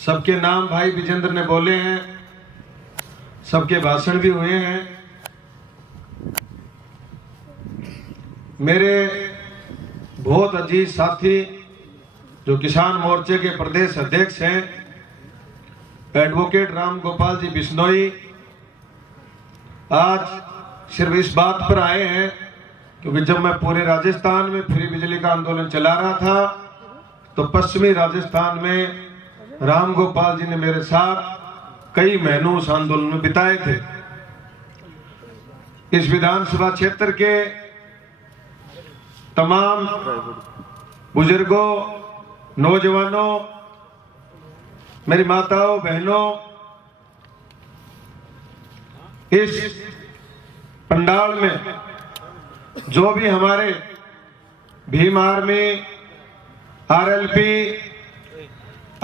सबके नाम भाई विजेंद्र ने बोले हैं, सबके भाषण भी हुए हैं। मेरे बहुत अजीज साथी जो किसान मोर्चे के प्रदेश अध्यक्ष हैं एडवोकेट राम गोपाल जी बिश्नोई, आज सिर्फ इस बात पर आए हैं क्योंकि जब मैं पूरे राजस्थान में फ्री बिजली का आंदोलन चला रहा था तो पश्चिमी राजस्थान में राम गोपाल जी ने मेरे साथ कई महीनों उस आंदोलन में बिताए थे। इस विधानसभा क्षेत्र के तमाम बुजुर्गों, नौजवानों, मेरी माताओं, बहनों, इस पंडाल में जो भी हमारे Bhim army, RLP,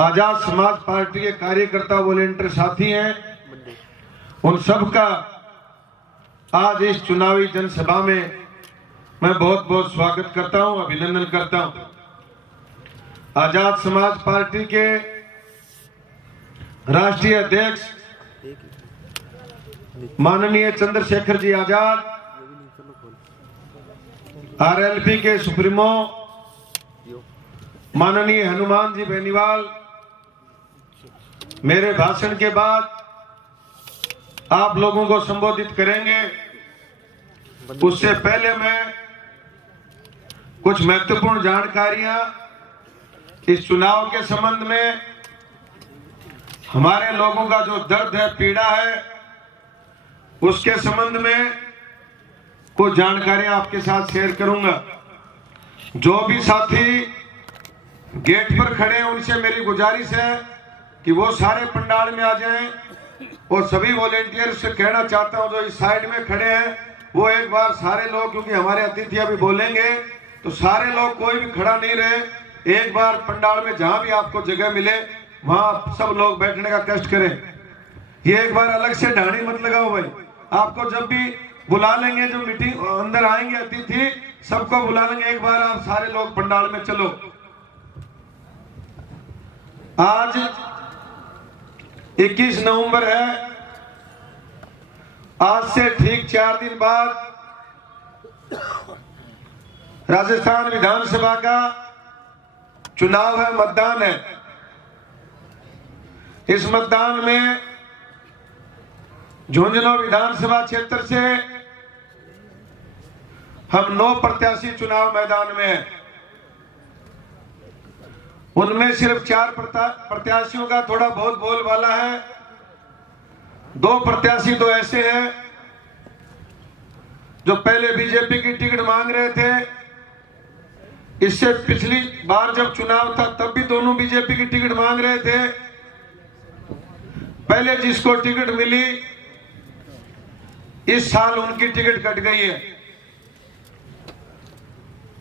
Azad Samaj party के कार्यकर्ता, वॉलेंटियर साथी हैं, उन सब का आज इस चुनावी जनसभा में मैं बहुत बहुत स्वागत करता हूं, अभिनंदन करता हूं। आजाद समाज पार्टी के राष्ट्रीय अध्यक्ष माननीय चंद्रशेखर जी आजाद, आरएलपी के सुप्रीमो माननीय हनुमान जी बेनीवाल मेरे भाषण के बाद आप लोगों को संबोधित करेंगे। उससे पहले मैं कुछ महत्वपूर्ण जानकारियां इस चुनाव के संबंध में, हमारे लोगों का जो दर्द है, पीड़ा है, उसके संबंध में कुछ जानकारियां आपके साथ शेयर करूंगा। जो भी साथी गेट पर खड़े हैं उनसे मेरी गुजारिश है कि वो सारे पंडाल में आ जाएं, और सभी वॉलेंटियर से कहना चाहता हूं जो इस साइड में खड़े हैं वो एक बार सारे लोग, क्योंकि हमारे अतिथि अभी बोलेंगे तो सारे लोग, कोई भी खड़ा नहीं रहे, एक बार पंडाल में जहां भी आपको जगह मिले वहां सब लोग बैठने का कष्ट करें। ये एक बार अलग से ढाणी मत लगाओ भाई, आपको जब भी बुला लेंगे, जो मीटिंग अंदर आएंगे अतिथि सबको बुला लेंगे, एक बार आप सारे लोग पंडाल में चलो। आज 21 नवंबर है, आज से ठीक 4 दिन बाद राजस्थान विधानसभा का चुनाव है, मतदान है। इस मतदान में झुंझुनू विधानसभा क्षेत्र से हम 9 प्रत्याशी चुनाव मैदान में हैं। उनमें सिर्फ 4 प्रत्याशियों का थोड़ा बहुत बोलबाला है। 2 प्रत्याशी तो ऐसे हैं जो पहले बीजेपी की टिकट मांग रहे थे। इससे पिछली बार जब चुनाव था तब भी दोनों बीजेपी की टिकट मांग रहे थे। पहले जिसको टिकट मिली, इस साल उनकी टिकट कट गई है,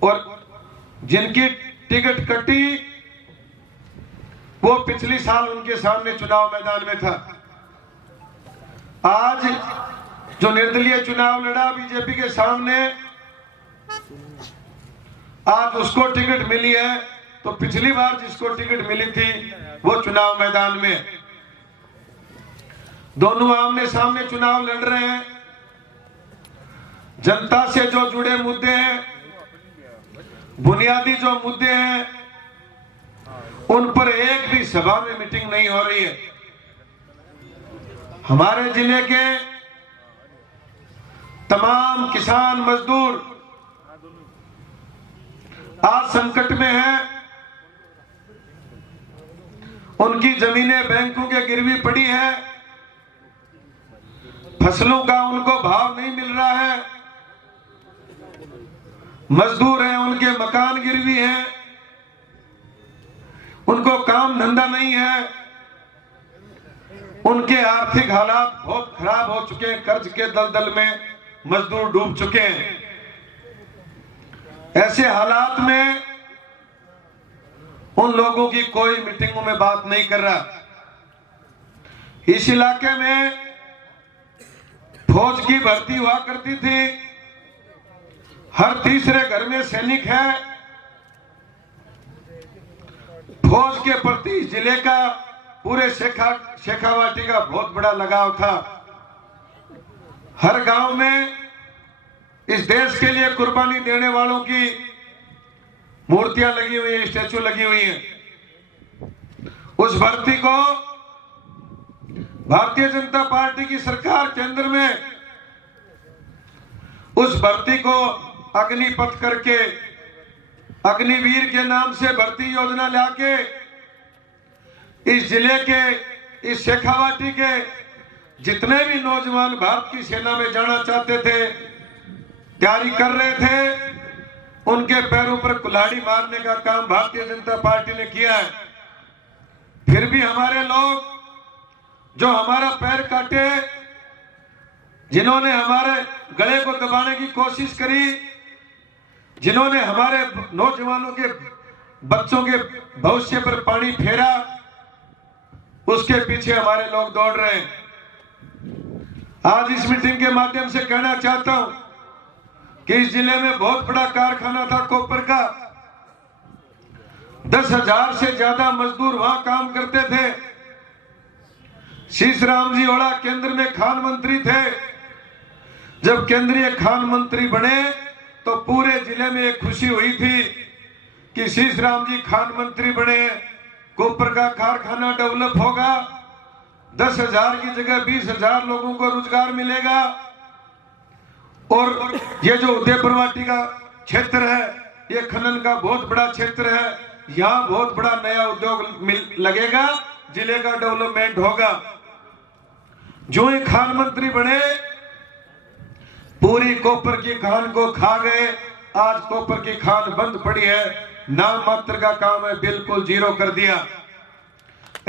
और जिनकी टिकट कटी वो पिछली साल उनके सामने चुनाव मैदान में था। आज जो निर्दलीय चुनाव लड़ा बीजेपी के सामने, आज उसको टिकट मिली है, तो पिछली बार जिसको टिकट मिली थी वो चुनाव मैदान में। दोनों आमने सामने चुनाव लड़ रहे हैं। जनता से जो जुड़े मुद्दे हैं, बुनियादी जो मुद्दे हैं, उन पर एक भी सभा में मीटिंग नहीं हो रही है। हमारे जिले के तमाम किसान मजदूर आज संकट में हैं। उनकी जमीनें बैंकों के गिरवी पड़ी है, फसलों का उनको भाव नहीं मिल रहा है, मजदूर हैं उनके मकान गिरवी हैं, उनको काम धंधा नहीं है, उनके आर्थिक हालात बहुत खराब हो चुके हैं, कर्ज के दलदल में मजदूर डूब चुके हैं। ऐसे हालात में उन लोगों की कोई मीटिंगों में बात नहीं कर रहा। इस इलाके में फौज की भर्ती हुआ करती थी, हर तीसरे घर में सैनिक है। फौज के प्रति जिले का पूरे शेखावाटी का बहुत बड़ा लगाव था। हर गांव में इस देश के लिए कुर्बानी देने वालों की मूर्तियां लगी हुई हैं, स्टैचू लगी हुई हैं। उस भर्ती को भारतीय जनता पार्टी की सरकार केंद्र में उस भर्ती को अग्निपथ करके अग्निवीर के नाम से भर्ती योजना लाके इस जिले के, इस शेखावाटी के जितने भी नौजवान भारत की सेना में जाना चाहते थे, तैयारी कर रहे थे, उनके पैरों पर कुल्हाड़ी मारने का काम भारतीय जनता पार्टी ने किया है। फिर भी हमारे लोग जो हमारा पैर काटे, जिन्होंने हमारे गले को दबाने की कोशिश करी, जिन्होंने हमारे नौजवानों के, बच्चों के भविष्य पर पानी फेरा, उसके पीछे हमारे लोग दौड़ रहे हैं। आज इस मीटिंग के माध्यम से कहना चाहता हूं कि इस जिले में बहुत बड़ा कारखाना था कॉपर का। 10,000 से ज्यादा मजदूर वहां काम करते थे। शीशराम जी ओड़ा केंद्र में खान मंत्री थे। जब केंद्रीय खान मंत्री बने तो पूरे जिले में एक खुशी हुई थी कि शीशराम जी खान मंत्री बने, कॉपर का कारखाना डेवलप होगा, 10,000 की जगह 20,000 लोगों को रोजगार मिलेगा। और ये जो उदयपुरवाटी का क्षेत्र है, ये खनन का बहुत बड़ा क्षेत्र है, यहाँ बहुत बड़ा नया उद्योग लगेगा, जिले का डेवलपमेंट होगा। जो ही खान मंत्री बने, पूरी कॉपर की खान को खा गए। आज कॉपर की खान बंद पड़ी है, नाम मात्र का काम है, बिल्कुल जीरो कर दिया।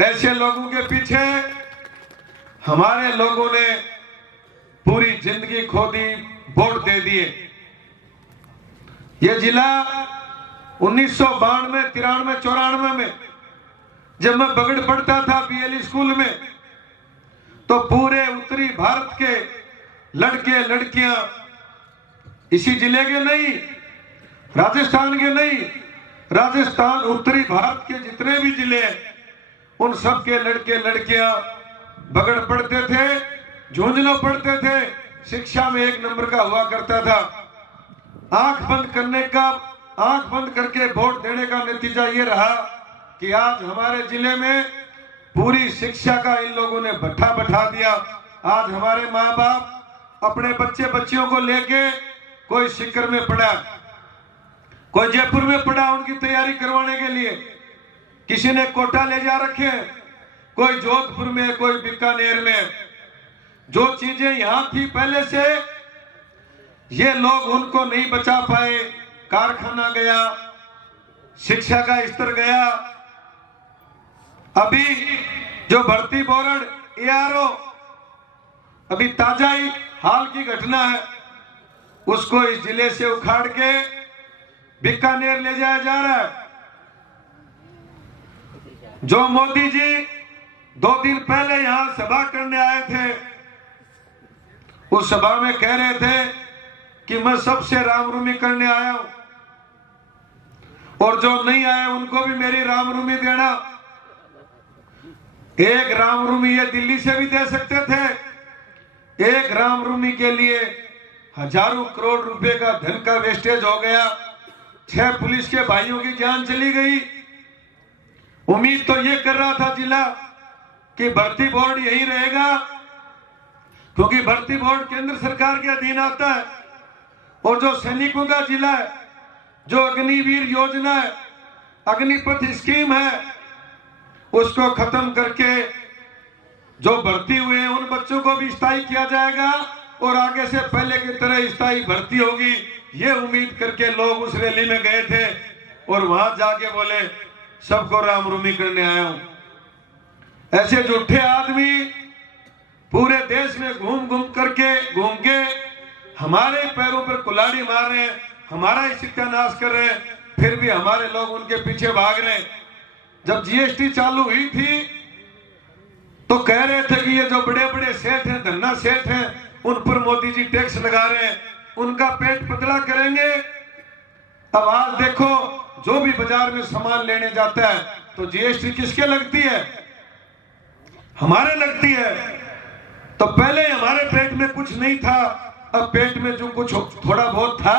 ऐसे लोगों के पीछे हमारे लोगों ने पूरी जिंदगी खो दी, वोट दे दिए। ये जिला 1992, 93, 94 में जब मैं बगड़ पढ़ता था बीएलई स्कूल में, तो पूरे उत्तरी भारत के लड़के लड़कियां, इसी जिले के नहीं, राजस्थान के नहीं, राजस्थान उत्तरी भारत के जितने भी जिले हैं, उन सब के लड़के लड़कियां बगड़ पढ़ते थे, झुंझुनू पढ़ते थे, शिक्षा में 1 नंबर का हुआ करता था। आंख बंद करके वोट देने का नतीजा ये रहा कि आज हमारे जिले में पूरी शिक्षा का इन लोगों ने भट्ठा बैठा दिया। आज हमारे माँ बाप अपने बच्चे बच्चियों को लेके, कोई सीकर में पढ़ा, कोई जयपुर में पढ़ा उनकी तैयारी करवाने के लिए, किसी ने कोटा ले जा रखे, कोई जोधपुर में, कोई बीकानेर में। जो चीजें यहां थी पहले से, ये लोग उनको नहीं बचा पाए। कारखाना गया, शिक्षा का स्तर गया। अभी जो भर्ती बोर्ड ARO, अभी ताजा ही हाल की घटना है, उसको इस जिले से उखाड़ के बीकानेर ले जाया जा रहा है। जो मोदी जी 2 दिन पहले यहां सभा करने आए थे, उस सभा में कह रहे थे कि मैं सबसे रामरूमी करने आया हूं, और जो नहीं आए उनको भी मेरी रामरूमी देना। एक रामरूमी ये दिल्ली से भी दे सकते थे। एक रामरूमी के लिए हजारों करोड़ रुपए का धन का वेस्टेज हो गया। 6 पुलिस के भाइयों की जान चली गई। उम्मीद तो ये कर रहा था जिला कि भर्ती बोर्ड यही रहेगा, क्योंकि भर्ती बोर्ड केंद्र सरकार के अधीन आता है। और जो सैनिकों का जिला है, जो अग्निवीर योजना है, अग्निपथ स्कीम है, उसको खत्म करके जो भर्ती हुए हैं उन बच्चों को भी स्थायी किया जाएगा, और आगे से पहले की तरह स्थायी भर्ती होगी। ये उम्मीद करके लोग उस रैली में गए थे और वहां जाके बोले सबको रामरूमी करने आया हूं। ऐसे झूठे आदमी पूरे देश में घूम के हमारे पैरों पर कुल्हाड़ी मार रहे हैं, हमारा ही सत्यानाश कर रहे हैं, फिर भी हमारे लोग उनके पीछे भाग रहे हैं। जब GST चालू हुई थी तो कह रहे थे कि ये जो बड़े बड़े सेठ हैं, धन्ना सेठ हैं, उन पर मोदी जी टैक्स लगा रहे हैं, उनका पेट पतला करेंगे। अब आज देखो, जो भी बाजार में सामान लेने जाता है तो GST किसके लगती है? हमारे लगती है तो पहले हमारे पेट में कुछ नहीं था, अब पेट में जो कुछ थोड़ा बहुत था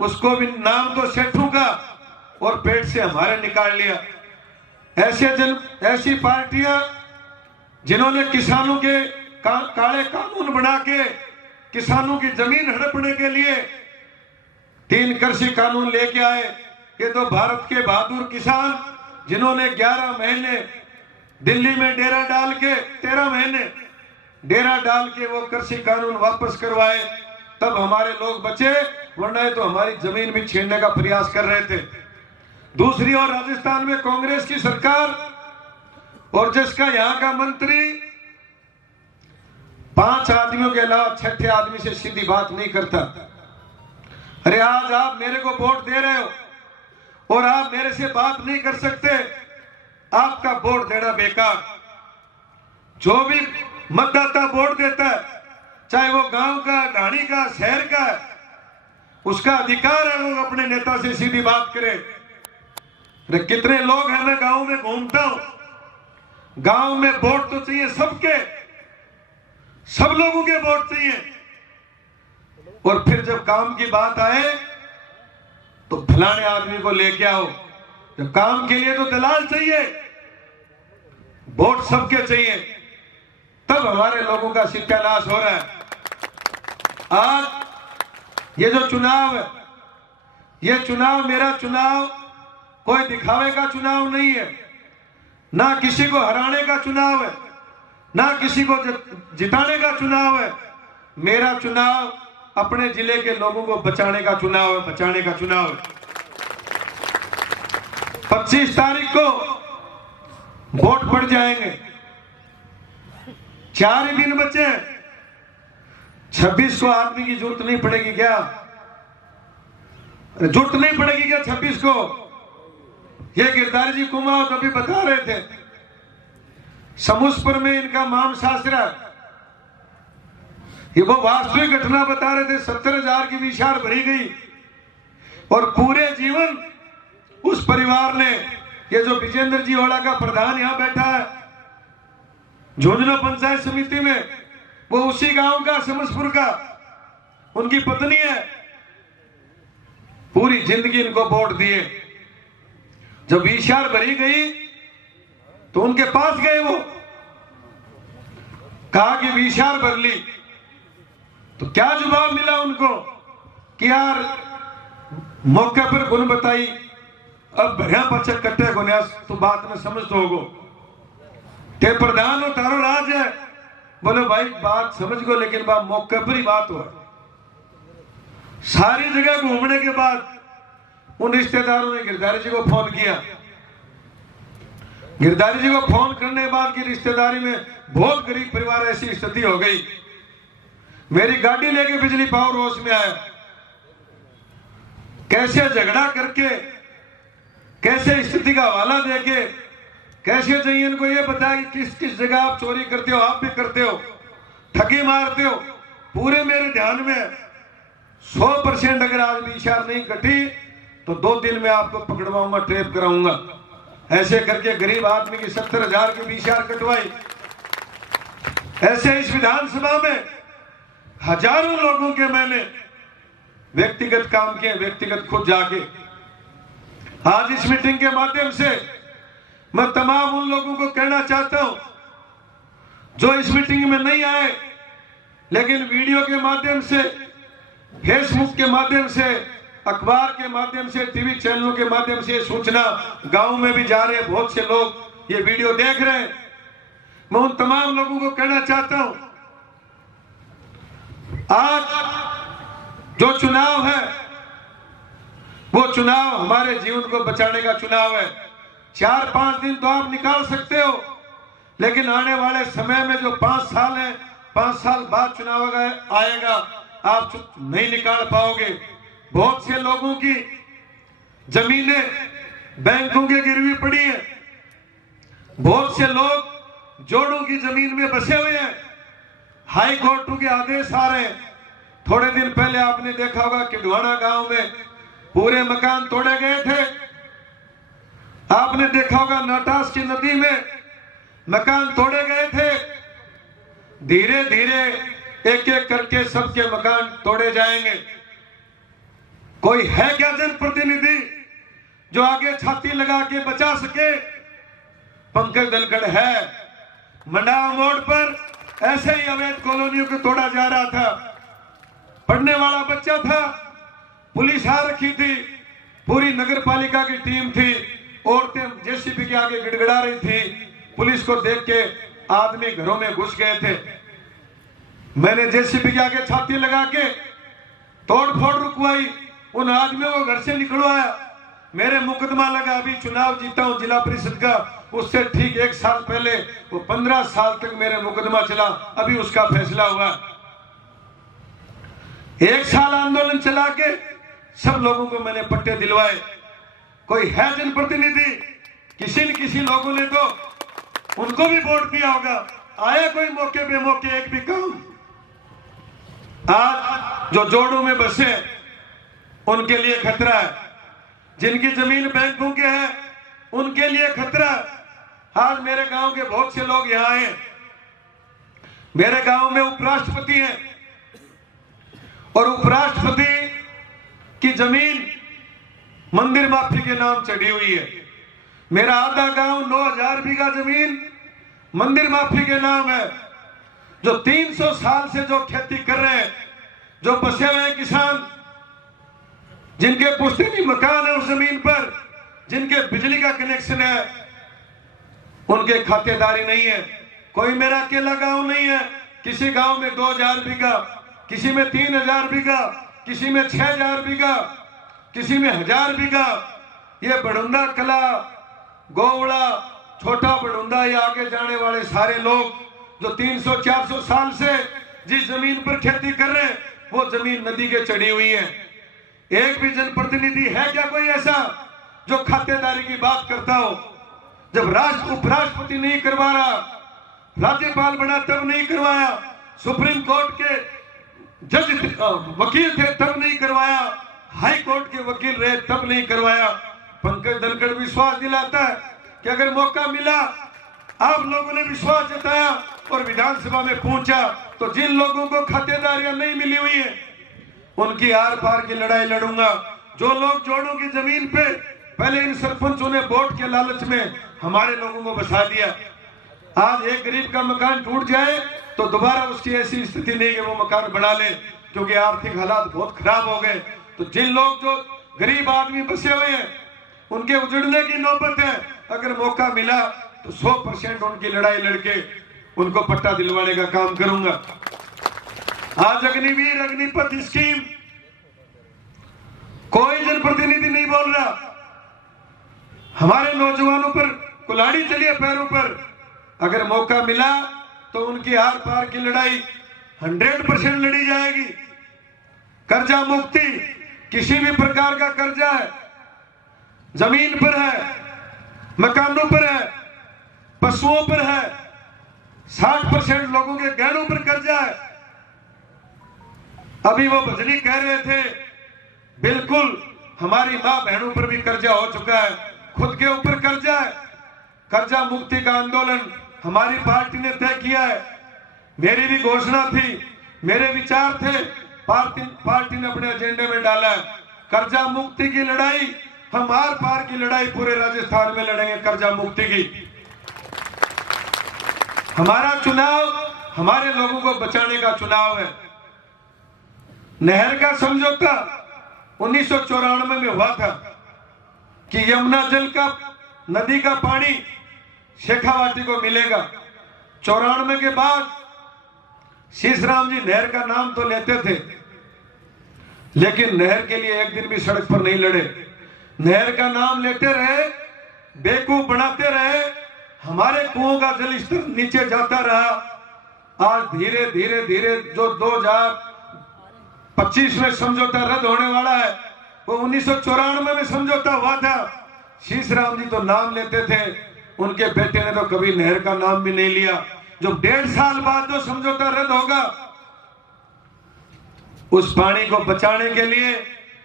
उसको भी नाम तो सेठों का और पेट से हमारे निकाल लिया। ऐसी पार्टियां जिन्होंने किसानों के काले कानून बना के किसानों की जमीन हड़पने के लिए 3 कृषि कानून लेके आए। ये तो भारत के बहादुर किसान जिन्होंने 11 महीने दिल्ली में डेरा डाल के 13 महीने डेरा डाल के वो कृषि कानून वापस करवाए, तब हमारे लोग बचे, वरना तो हमारी जमीन भी छीनने का प्रयास कर रहे थे। दूसरी ओर राजस्थान में कांग्रेस की सरकार और जिसका यहाँ का मंत्री 5 आदमियों के अलावा 6ठे आदमी से सीधी बात नहीं करता। अरे आज आप मेरे को वोट दे रहे हो और आप मेरे से बात नहीं कर सकते, आपका वोट देना बेकार। जो भी मतदाता वोट देता है, चाहे वो गांव का, ढाणी का, शहर का, उसका अधिकार है वो अपने नेता से सीधी बात करे। अरे कितने लोग हैं, मैं गांव में घूमता हूं, गांव में वोट तो चाहिए सबके, सब लोगों के वोट चाहिए, और फिर जब काम की बात आए तो फलाने आदमी को लेके आओ। जब काम के लिए तो दलाल चाहिए, वोट सबके चाहिए, तब हमारे लोगों का सत्यानाश हो रहा है। आज ये जो चुनाव है, ये चुनाव मेरा चुनाव कोई दिखावे का चुनाव नहीं है, ना किसी को हराने का चुनाव है, ना किसी को जिताने का चुनाव है। मेरा चुनाव अपने जिले के लोगों को बचाने का चुनाव है, बचाने का चुनाव है। 25 तारीख को वोट पड़ जाएंगे, 4 ही दिन बचे हैं। 26 को आदमी की जरूरत नहीं पड़ेगी क्या? जरूरत नहीं पड़ेगी क्या 26 को? ये गिरधारी जी कुमार कभी बता रहे थे, समुसपुर में इनका माम शास्त्र, ये वो वास्तविक घटना बता रहे थे। 70,000 की विशार भरी गई और पूरे जीवन उस परिवार ने, ये जो विजेंद्र जी होड़ा का प्रधान यहां बैठा है झुंझुनू पंचायत समिति में, वो उसी गांव का, समसपुर का, उनकी पत्नी है, पूरी जिंदगी इनको वोट दिए। जब विशार भरी गई तो उनके पास गए, वो कहा कि विशार भर ली, तो क्या जवाब मिला उनको कि यार मौके पर गुण बताई, अब भरिया पचक कट्टे गुन्यास तो बात में समझ तो होगो, ते प्रधान हो तारो राज है। बोले भाई बात समझ गो, लेकिन बात मौके पर ही बात हो। सारी जगह घूमने के बाद उन रिश्तेदारों ने गिरधारी जी को फोन किया। गिरधारी जी को फोन करने के बाद की रिश्तेदारी में बहुत गरीब परिवार, ऐसी स्थिति हो गई, मेरी गाड़ी लेके बिजली पावर हाउस में आया, कैसे झगड़ा करके, कैसे स्थिति का हवाला देके, कैसे चाहिए इनको ये बताया कि किस किस जगह आप चोरी करते हो, आप भी करते हो, ठगी मारते हो, पूरे मेरे ध्यान में 100%। अगर आज भी इशार नहीं कटी तो 2 दिन में आपको पकड़वाऊंगा, ट्रेप कराऊंगा। ऐसे करके गरीब आदमी की 70,000 की भी इशार कटवाई। ऐसे इस विधानसभा में हजारों लोगों के मैंने व्यक्तिगत काम किए, व्यक्तिगत खुद जाके। आज इस मीटिंग के माध्यम से मैं तमाम उन लोगों को कहना चाहता हूं जो इस मीटिंग में नहीं आए, लेकिन वीडियो के माध्यम से, फेसबुक के माध्यम से, अखबार के माध्यम से, टीवी चैनलों के माध्यम से सूचना गांव में भी जा रहे हैं, बहुत से लोग ये वीडियो देख रहे हैं। मैं उन तमाम लोगों को कहना चाहता हूं, आज जो चुनाव है वो चुनाव हमारे जीवन को बचाने का चुनाव है। 4-5 दिन तो आप निकाल सकते हो, लेकिन आने वाले समय में जो 5 साल है, 5 साल बाद चुनाव आएगा, आप नहीं निकाल पाओगे। बहुत से लोगों की जमीनें बैंकों के गिरवी पड़ी है, बहुत से लोग जोड़ों की जमीन में बसे हुए हैं, हाई कोर्ट के आदेश आ रहे हैं। थोड़े दिन पहले आपने देखा होगा कि ढुआना गांव में पूरे मकान तोड़े गए थे। आपने देखा होगा नाटास की नदी में मकान तोड़े गए थे। धीरे धीरे एक एक करके सबके मकान तोड़े जाएंगे। कोई है क्या जनप्रतिनिधि जो आगे छाती लगा के बचा सके? पंकज धनखड़ है। मंडावा मोड़ पर ऐसे ही अवैध कॉलोनियों को तोड़ा जा रहा था। पढ़ने वाला बच्चा था, पुलिस आ रखी थी, पूरी नगर पालिका की टीम थी, औरतें जेसीबी के आगे गिड़गिड़ा रही थी। पुलिस को देख के आदमी घरों में घुस गए थे। मैंने जेसीबी के आगे छाती लगा के तोड़ फोड़ रुकवाई, उन आदमियों को घर से निकलवाया। मेरे मुकदमा लगा, अभी चुनाव जीता हूं जिला परिषद का, उससे ठीक 1 साल पहले वो 15 साल तक मेरे मुकदमा चला, अभी उसका फैसला हुआ। 1 साल आंदोलन चला के सब लोगों को मैंने पट्टे दिलवाए। कोई है जनप्रतिनिधि? किसी न किसी लोगों ने तो उनको भी वोट दिया होगा। आया कोई मौके पे मौके एक भी काम? आज जो जोड़ों में बसे उनके लिए खतरा है, जिनकी जमीन बैंकों के है उनके लिए खतरा। आज मेरे गांव के बहुत से लोग यहाँ हैं। मेरे गांव में उपराष्ट्रपति हैं और उपराष्ट्रपति की जमीन मंदिर माफी के नाम चढ़ी हुई है। मेरा आधा गांव 9000 बीघा जमीन मंदिर माफी के नाम है। जो 300 साल से जो खेती कर रहे हैं, जो बसे हुए हैं किसान, जिनके पुश्तैनी मकान है उस जमीन पर, जिनके बिजली का कनेक्शन है, उनके खातेदारी नहीं है। कोई मेरा अकेला गांव नहीं है। किसी गांव में 2000 बीघा, किसी में 3000 बीघा, किसी में 6000 बीघा, किसी में 1000 बीघा। ये बड़ुंदा कला, गोवड़ा, छोटा बड़ुंदा, ये आगे जाने वाले सारे लोग जो 300-400 साल से जिस जमीन पर खेती कर रहे हैं, वो जमीन नदी के चढ़ी हुई है। एक भी जनप्रतिनिधि है क्या कोई ऐसा जो खातेदारी की बात करता हो? जब उपराष्ट्रपति नहीं करवा रहा, राज्यपाल बना तब नहीं करवाया, सुप्रीम कोर्ट के जज वकील थे तब नहीं करवाया, हाई कोर्ट के वकील रहे तब नहीं करवाया। पंकज धनखड़ विश्वास दिलाता है कि अगर मौका मिला, आप लोगों ने विश्वास जताया और विधानसभा में पहुंचा, तो जिन लोगों को खातेदारियां नहीं मिली हुई है उनकी आर पार की लड़ाई लड़ूंगा। जो लोग जोड़ों की जमीन पे पहले इन सरपंचों ने वोट के लालच में हमारे लोगों को बसा दिया, आज एक गरीब का मकान टूट जाए तो दोबारा उसकी ऐसी स्थिति नहीं कि वो मकान बना ले, क्योंकि आर्थिक हालात बहुत खराब हो गए। तो जिन लोग जो गरीब आदमी बसे हुए हैं उनके उजड़ने की नौबत है। अगर मौका मिला तो 100% उनकी लड़ाई लड़के उनको पट्टा दिलवाने का काम करूंगा। आज अग्निवीर अग्निपथ स्कीम कोई जनप्रतिनिधि नहीं बोल रहा। हमारे नौजवानों पर कुल्हाड़ी चली है पैरों पर। अगर मौका मिला तो उनकी आर पार की लड़ाई 100% लड़ी जाएगी। कर्जा मुक्ति, किसी भी प्रकार का कर्जा है, जमीन पर है, मकानों पर है, पशुओं पर है, 60% लोगों के गहनों पर कर्जा है। अभी वो भजनी कह रहे थे, बिल्कुल हमारी मां बहनों पर भी कर्जा हो चुका है, खुद के ऊपर कर्जा है। कर्जा मुक्ति का आंदोलन हमारी पार्टी ने तय किया है। मेरी भी घोषणा थी, मेरे विचार थे, पार्टी ने अपने एजेंडे में डाला है। कर्जा मुक्ति की लड़ाई, हम आर पार की लड़ाई पूरे राजस्थान में लड़ेंगे। कर्जा मुक्ति की हमारा चुनाव हमारे लोगों को बचाने का चुनाव है। नहर का समझौता 1994 में हुआ था कि यमुना जल का, नदी का पानी शेखावाटी को मिलेगा। 94 के बाद शीशराम जी नहर का नाम तो लेते थे, लेकिन नहर के लिए एक दिन भी सड़क पर नहीं लड़े। नहर का नाम लेते रहे, बेवकूफ बनाते रहे, हमारे कुओं का जल स्तर नीचे जाता रहा। आज धीरे धीरे धीरे जो 2025 में समझौता रद्द होने वाला है, वो 1994 में समझौता हुआ था। शीशराम जी तो नाम लेते थे, उनके बेटे ने तो कभी नहर का नाम भी नहीं लिया। जो 1.5 साल बाद जो समझौता रद्द होगा, उस पानी को बचाने के लिए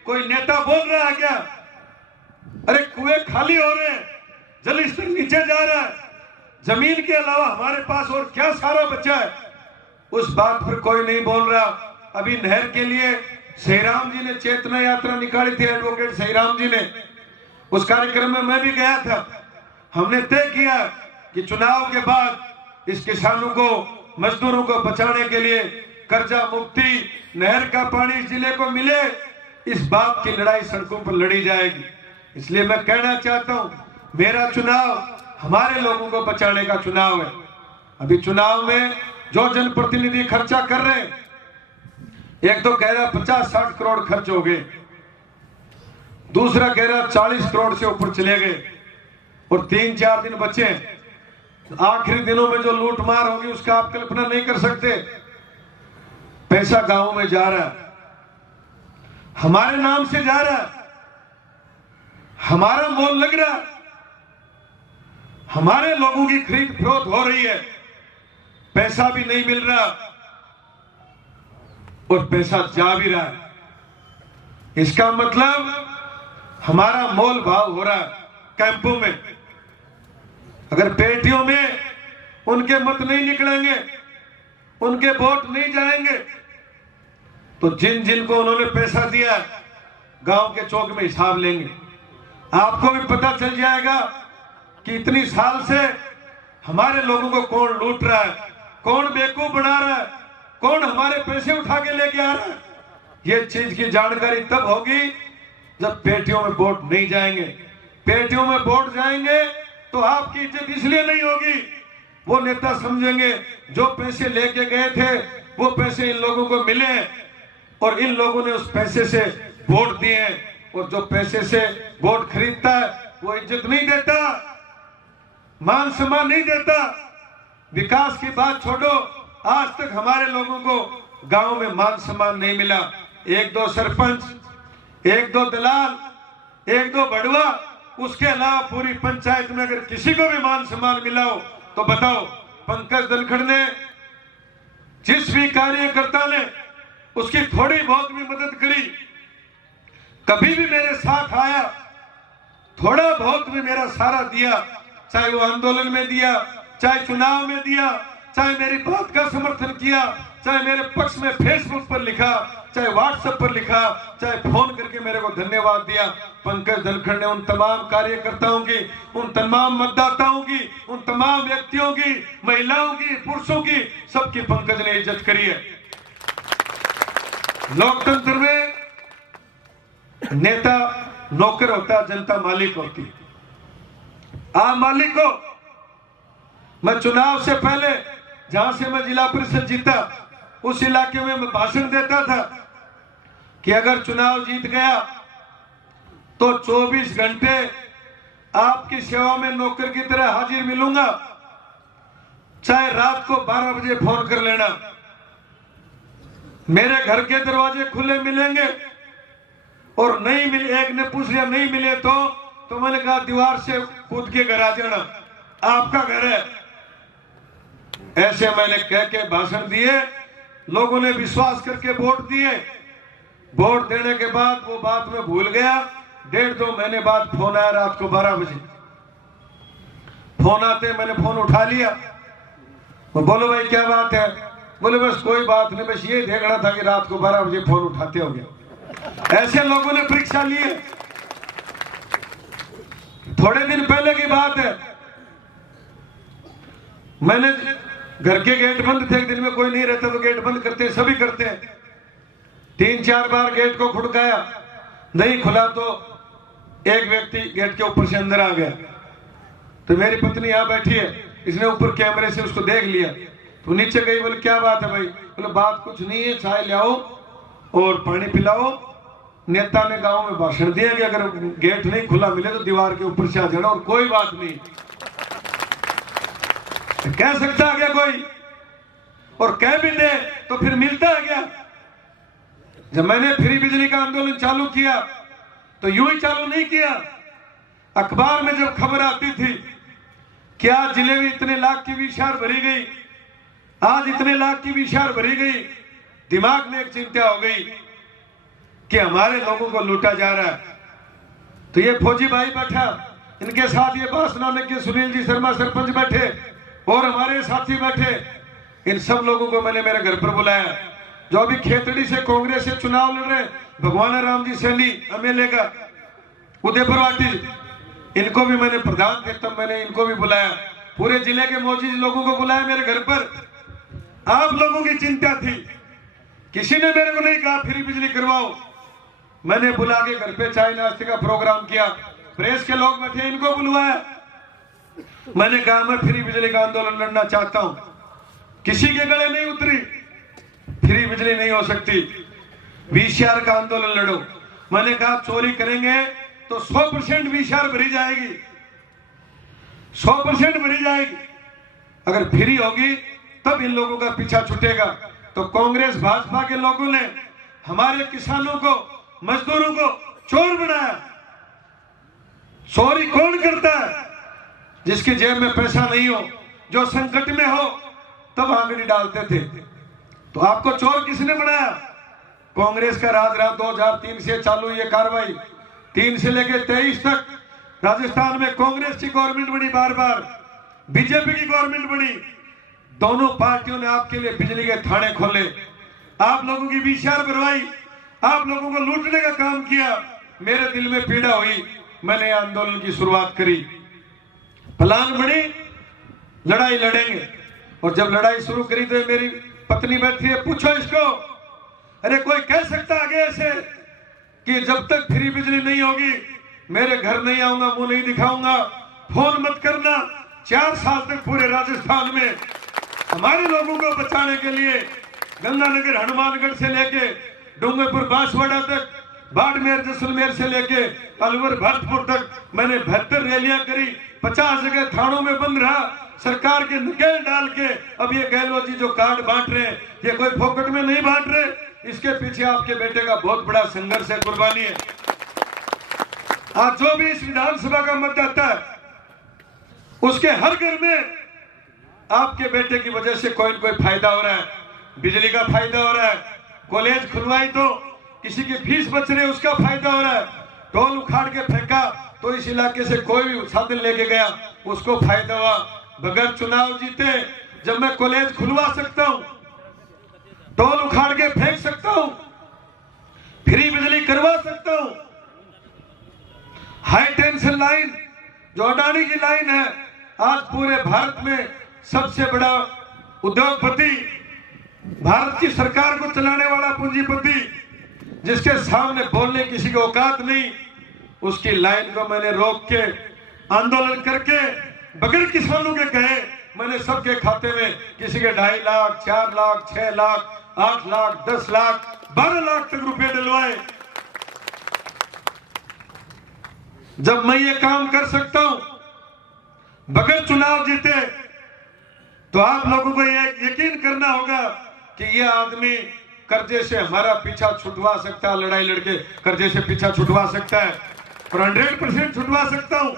कोई नेता बोल रहा है क्या? अरे कुएं खाली हो रहे हैं, जल स्तर नीचे जा रहा है, जमीन के अलावा हमारे पास और क्या सारा बचा है, उस बात पर कोई नहीं बोल रहा। अभी नहर के लिए सहीराम जी ने चेतना यात्रा निकाली थी, एडवोकेट सहीराम जी ने। उस कार्यक्रम में मैं भी गया था। हमने तय किया कि चुनाव के बाद इस किसानों को, मजदूरों को बचाने के लिए कर्जा मुक्ति, नहर का पानी इस जिले को मिले, इस बात की लड़ाई सड़कों पर लड़ी जाएगी। इसलिए मैं कहना चाहता हूं, मेरा चुनाव हमारे लोगों को बचाने का चुनाव है। अभी चुनाव में जो जनप्रतिनिधि खर्चा कर रहे हैं, एक तो कह रहा 50-60 करोड़ खर्च हो गए, दूसरा कह रहा 40 करोड़ से ऊपर चले गए, और 3-4 दिन बचे। आखिरी दिनों में जो लूट मार होगी उसका आप कल्पना नहीं कर सकते। पैसा गांव में जा रहा है, हमारे नाम से जा रहा है, हमारा मोल लग रहा है, हमारे लोगों की खरीद फरोख्त हो रही है, पैसा भी नहीं मिल रहा और पैसा जा भी रहा है। इसका मतलब हमारा मोल भाव हो रहा है कैंपों में। अगर पेटियों में उनके मत नहीं निकलेंगे, उनके वोट नहीं जाएंगे, तो जिन जिन को उन्होंने पैसा दिया गांव के चौक में हिसाब लेंगे। आपको भी पता चल जाएगा कि इतनी साल से हमारे लोगों को कौन लूट रहा है, कौन बेवकूफ बना रहा है, कौन हमारे पैसे उठा के लेके आ रहा है। ये चीज की जानकारी तब होगी जब पेटियों में वोट नहीं जाएंगे। पेटियों में वोट जाएंगे तो आपकी इज्जत इसलिए नहीं होगी, वो नेता समझेंगे जो पैसे लेके गए थे वो पैसे इन लोगों को मिले और इन लोगों ने उस पैसे से वोट दिए, और जो पैसे से वोट खरीदता है वो इज्जत नहीं देता, मान सम्मान नहीं देता। विकास की बात छोड़ो, आज तक हमारे लोगों को गांव में मान सम्मान नहीं मिला। 1-2 सरपंच, 1-2 दलाल, 1-2 बड़वा, उसके अलावा पूरी पंचायत में अगर किसी को भी मान सम्मान मिला हो तो बताओ। पंकज धनखड़ ने, जिस भी कार्यकर्ता ने उसकी थोड़ी बहुत भी मदद करी, कभी भी मेरे साथ आया, थोड़ा बहुत भी मेरा सहारा दिया, चाहे वो आंदोलन में दिया, चाहे चुनाव में दिया, चाहे मेरी बात का समर्थन किया, चाहे मेरे पक्ष में फेसबुक पर लिखा, चाहे व्हाट्सएप पर लिखा, चाहे फोन करके मेरे को धन्यवाद दिया, पंकज धनखड़ ने उन तमाम कार्यकर्ताओं की, उन तमाम मतदाताओं की, उन तमाम व्यक्तियों की, महिलाओं की, पुरुषों की, सबकी पंकज ने इज्जत करी है। लोकतंत्र में नेता नौकर होता है, जनता मालिक होती है। आप मालिक हो। मैं चुनाव से पहले जहां से मैं जिला परिषद जीता उस इलाके में मैं भाषण देता था कि अगर चुनाव जीत गया तो 24 घंटे आपकी सेवा में नौकर की तरह हाजिर मिलूंगा, चाहे रात को 12 बजे फोन कर लेना, मेरे घर के दरवाजे खुले मिलेंगे। और नहीं मिले, एक ने पूछ लिया नहीं मिले तो मैंने कहा दीवार से कूद के घर आ जाना, आपका घर है। ऐसे मैंने कह के भाषण दिए, लोगों ने विश्वास करके वोट दिए। वोट देने के बाद वो बात मैं भूल गया। 1.5-2 महीने बाद फोन आया रात को 12 बजे। फोन आते मैंने फोन उठा लिया। वो बोलो भाई क्या बात है? बोले बस कोई बात नहीं, बस ये देख रहा था कि रात को 12 बजे फोन उठाते हो गया। ऐसे लोगों ने परीक्षा ली है। थोड़े दिन पहले की बात है, मैंने घर के गेट बंद थे, एक दिन में कोई नहीं रहता तो गेट बंद करते हैं, सभी करते हैं। 3-4 बार गेट को खड़काया, नहीं खुला तो एक व्यक्ति गेट के ऊपर से अंदर आ गया। तो मेरी पत्नी यहां बैठी है, इसने ऊपर कैमरे से उसको देख लिया, तो नीचे गई। बोले क्या बात है भाई? बोले बात कुछ नहीं है, चाय ले आओ और पानी पिलाओ। नेता ने गांव में भाषण दिया कि अगर गेट नहीं खुला मिले तो दीवार के ऊपर से आ जाना, और कोई बात नहीं कह सकता है क्या कोई? और कह भी दे तो फिर मिलता है क्या? जब मैंने फ्री बिजली का आंदोलन चालू किया तो यूं ही चालू नहीं किया। अखबार में जब खबर आती थी कि आज जिले में इतने लाख की विशार भरी गई, आज इतने लाख की विशार भरी गई, दिमाग में एक चिंता हो गई कि हमारे लोगों को लूटा जा रहा है। तो ये फौजी भाई बैठा, इनके साथ ये बासनाने के सुनील जी शर्मा सरपंच बैठे, और हमारे साथी बैठे, इन सब लोगों को मैंने मेरे घर पर बुलाया। जो अभी खेतड़ी से कांग्रेस से चुनाव लड़ रहे भगवान राम जी सैनी एमएलए का उदयपुर वाटी, इनको भी मैंने प्रधान थे तब मैंने इनको भी बुलाया। पूरे जिले के मौजूद लोगों को बुलाया मेरे घर पर। आप लोगों की चिंता थी, किसी ने मेरे को नहीं कहा फ्री बिजली करवाओ। मैंने बुला के घर पे चाय नाश्ते का प्रोग्राम किया, प्रेस के लोग बैठे इनको बुलवाया। मैंने कहा मैं फ्री बिजली का आंदोलन लड़ना चाहता हूं, किसी के गले नहीं उतरी, फ्री बिजली नहीं हो सकती, वीसीआर का आंदोलन लड़ो। मैंने कहा चोरी करेंगे तो 100% वीसीआर भरी जाएगी, 100% भरी जाएगी। अगर फ्री होगी तब इन लोगों का पीछा छूटेगा। तो कांग्रेस भाजपा के लोगों ने हमारे किसानों को, मजदूरों को चोर बनाया। चोरी कौन करता है? जिसकी जेब में पैसा नहीं हो, जो संकट में हो तब आंगड़ी डालते थे। तो आपको चोर किसने बनाया? कांग्रेस का राज रहा। 2003 से चालू ये कार्रवाई, 3 से लेकर 23 तक राजस्थान में कांग्रेस की गवर्नमेंट बनी, बार बार बीजेपी की गवर्नमेंट बनी। दोनों पार्टियों ने आपके लिए बिजली के थाने खोले, आप लोगों की वीसीआर भरवाई, आप लोगों को लूटने का काम किया। मेरे दिल में पीड़ा हुई, मैंने आंदोलन की शुरुआत करी। प्लान बनी, लड़ाई लड़ेंगे। और जब लड़ाई शुरू करी तो मेरी पत्नी बैठी है, पूछो इसको, अरे कोई कह सकता आगे ऐसे कि जब तक फ्री बिजली नहीं होगी मेरे घर नहीं आऊंगा, मुंह नहीं दिखाऊंगा, फोन मत करना। 4 साल तक पूरे राजस्थान में हमारे लोगों को बचाने के लिए गंगानगर हनुमानगढ़ से लेके डूंगरपुर बांसवाड़ा तक, बाड़मेर जैसलमेर से लेके अलवर भरतपुर तक मैंने 72 रैलियां करी। 50 जगह थानों में बंद रहा, सरकार के नकेल डाल के। अब ये गहलोत जी जो कार्ड बांट रहे हैं, ये कोई फोकट में नहीं बांट रहे, इसके पीछे आपके बेटे का बहुत बड़ा संघर्ष है, कुर्बानी है। आज जो भी इस विधानसभा का मतदाता है उसके हर घर में आपके बेटे की वजह से कोई न कोई फायदा हो रहा है। बिजली का फायदा हो रहा है, कॉलेज खुलवाई तो किसी की फीस बच रही है उसका फायदा हो रहा है, टोल उखाड़ के फेंका तो इस इलाके से कोई भी साधन लेके गया उसको फायदा हुआ। बगैर चुनाव जीते जब मैं कॉलेज खुलवा सकता हूं, टोल उखाड़ के फेंक सकता हूं, फ्री बिजली करवा सकता हूं, हाई टेंशन लाइन जो अडानी की लाइन है, आज पूरे भारत में सबसे बड़ा उद्योगपति, भारत की सरकार को चलाने वाला पूंजीपति, जिसके सामने बोलने किसी की औकात नहीं, उसकी लाइन को मैंने रोक के आंदोलन करके बगैर किसानों के कहे मैंने सबके खाते में किसी के 2.5 लाख, 4 लाख, 6 लाख, 8 लाख, 10 लाख, 12 लाख तक रुपए डलवाए। जब मैं ये काम कर सकता हूं बगैर चुनाव जीते, तो आप लोगों को ये यकीन करना होगा कि ये आदमी कर्जे से हमारा पीछा छुटवा सकता है, लड़ाई लड़के कर्जे से पीछा छुटवा सकता है और 100% छुटवा सकता हूं,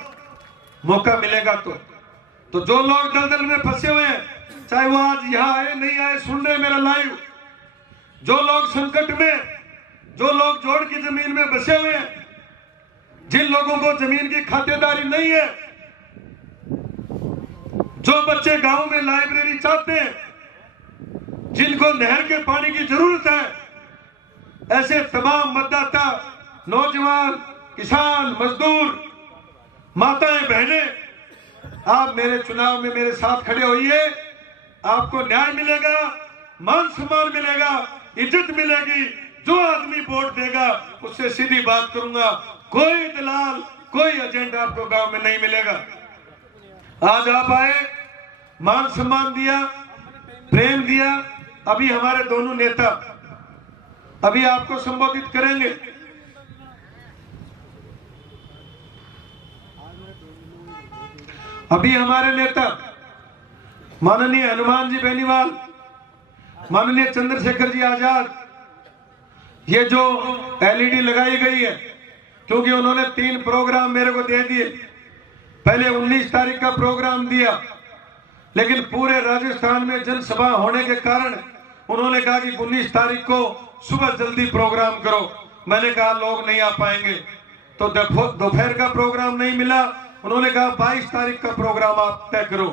मौका मिलेगा तो जो लोग दलदल में फंसे हुए हैं, चाहे वो आज यहां आए नहीं आए, सुन रहे मेरा लाइव, जो लोग संकट में, जो लोग जोड़ की जमीन में बसे हुए हैं, जिन लोगों को जमीन की खातेदारी नहीं है, जो बच्चे गांव में लाइब्रेरी चाहते हैं, जिनको नहर के पानी की जरूरत है, ऐसे तमाम मतदाता, नौजवान, किसान, मजदूर, माताएं, बहनें, आप मेरे चुनाव में मेरे साथ खड़े होइए। आपको न्याय मिलेगा, मान सम्मान मिलेगा, इज्जत मिलेगी। जो आदमी वोट देगा उससे सीधी बात करूंगा, कोई दलाल, कोई एजेंडा आपको गांव में नहीं मिलेगा। आज आप आए, मान सम्मान दिया, प्रेम दिया। अभी हमारे दोनों नेता अभी आपको संबोधित करेंगे। अभी हमारे नेता माननीय हनुमान जी बेनीवाल, माननीय चंद्रशेखर जी आजाद, ये जो एलईडी लगाई गई है, क्योंकि उन्होंने 3 प्रोग्राम मेरे को दे दिए। पहले 19 तारीख का प्रोग्राम दिया, लेकिन पूरे राजस्थान में जनसभा होने के कारण उन्होंने कहा कि 19 तारीख को सुबह जल्दी प्रोग्राम करो। मैंने कहा लोग नहीं आ पाएंगे, तो दोपहर का प्रोग्राम नहीं मिला। उन्होंने कहा 22 तारीख का प्रोग्राम आप तय करो।